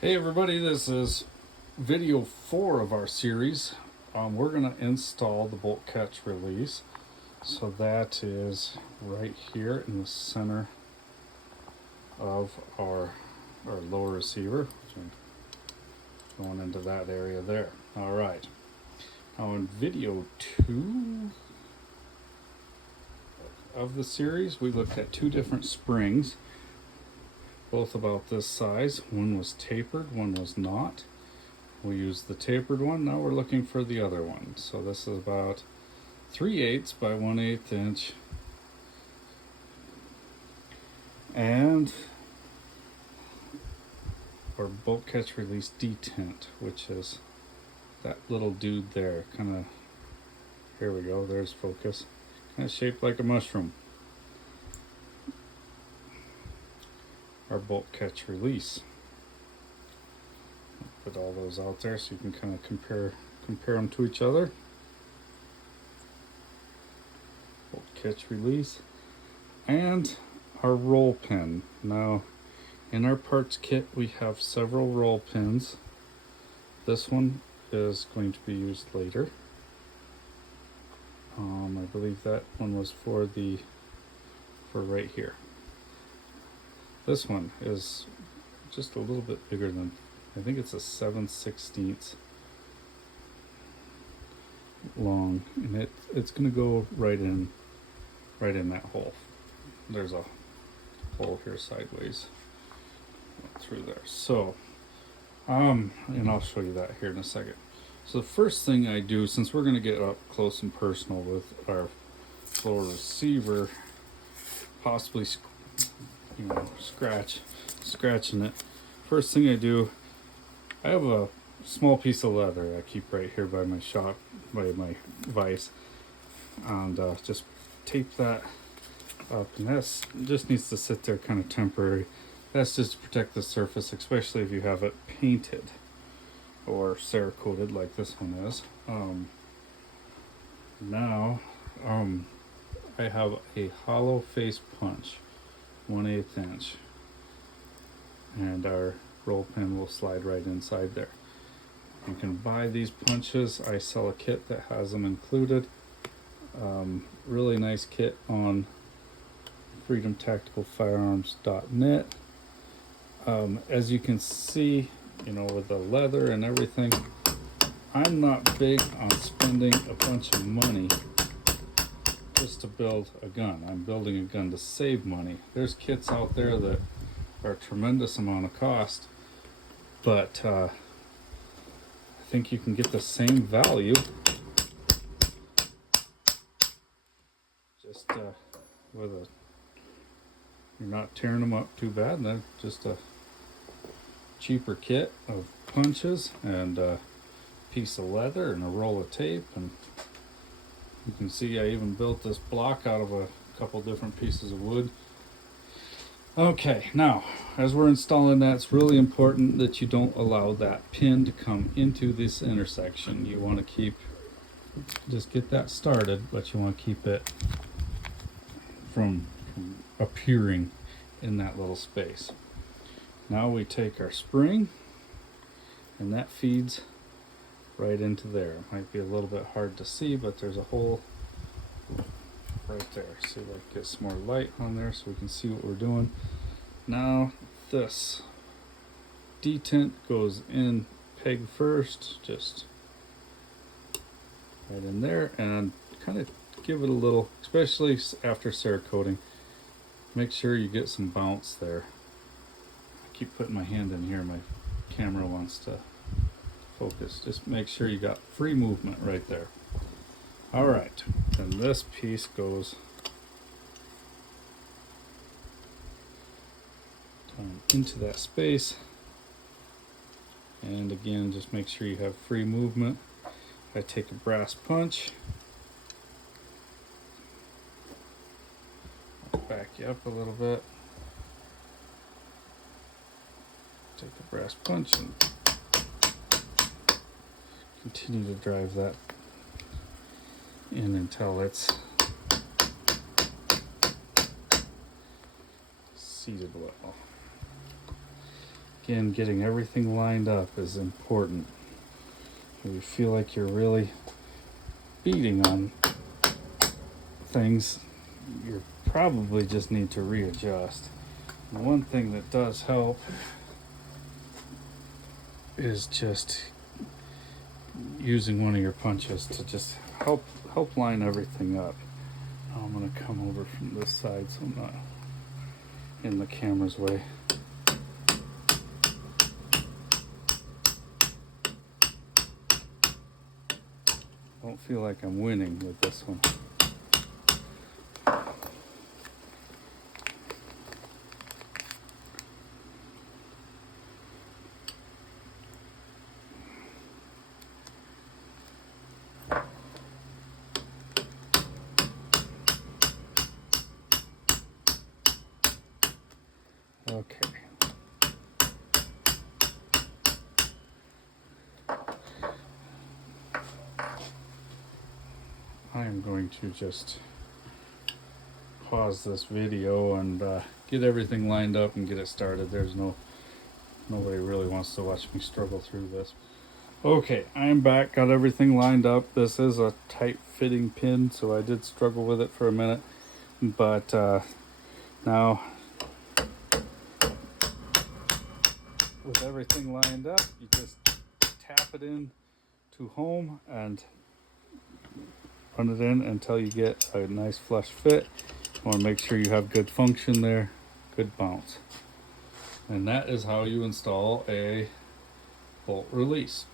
Hey everybody, this is video 4 of our series. We're going to install the bolt catch release. So that is right here in the center of our lower receiver. Going into that area there. Alright, now in video 2 of the series, we looked at 2 different springs. Both about this size. One was tapered, one was not. We used the tapered one. Now we're looking for the other one. So this is about 3/8 by 1/8 inch. And our bolt catch release detent, which is that little dude there. Kind of, here we go, there's focus. Kind of shaped like a mushroom. Our bolt catch release. Put all those out there so you can kind of compare them to each other. Bolt catch release and our roll pin. Now in our parts kit we have several roll pins. This one is going to be used later. I believe that one was for right here. This one is just a little bit bigger than, I think it's a 7/16 long, and it's going to go right in that hole. There's a hole here sideways through there. So, and I'll show you that here in a second. So the first thing I do, since we're going to get up close and personal with our lower receiver, possibly scratching it. First thing I do, I have a small piece of leather I keep right here by my vise, and just tape that up, and that's just needs to sit there kind of temporary. That's just to protect the surface, especially if you have it painted or Sara coated like this one is. Now I have a hollow face punch, 1/8 inch, and our roll pin will slide right inside there. You can buy these punches. I sell a kit that has them included. Really nice kit on freedomtacticalfirearms.net. As you can see, with the leather and everything, I'm not big on spending a bunch of money just to build a gun. I'm building a gun to save money. There's kits out there that are a tremendous amount of cost, but I think you can get the same value just you're not tearing them up too bad, and then just a cheaper kit of punches and a piece of leather and a roll of tape. And you can see I even built this block out of a couple different pieces of wood. Okay, now as we're installing that, it's really important that you don't allow that pin to come into this intersection. You want to just get that started, but you want to keep it from appearing in that little space. Now we take our spring, and that feeds right into there. It might be a little bit hard to see, but there's a hole right there. See, like, get some more light on there so we can see what we're doing. Now this detent goes in peg first, just right in there, and kind of give it a little, especially after Sara coating, make sure you get some bounce there. I keep putting my hand in here, my camera wants to focus. Just make sure you got free movement right there. All right, then this piece goes down into that space, and again, just make sure you have free movement. I take a brass punch, I'll back you up a little bit, take a brass punch and continue to drive that in until it's seated well. Again, getting everything lined up is important. If you feel like you're really beating on things, you probably just need to readjust. And one thing that does help is just using one of your punches to just help line everything up. Now I'm going to come over from this side so I'm not in the camera's way. I don't feel like I'm winning with this one. Okay. I am going to just pause this video and get everything lined up and get it started. Nobody really wants to watch me struggle through this. Okay, I'm back, got everything lined up. This is a tight fitting pin, so I did struggle with it for a minute, but now with everything lined up, you just tap it in to home and run it in until you get a nice flush fit. You want to make sure you have good function there, good bounce. And that is how you install a bolt release.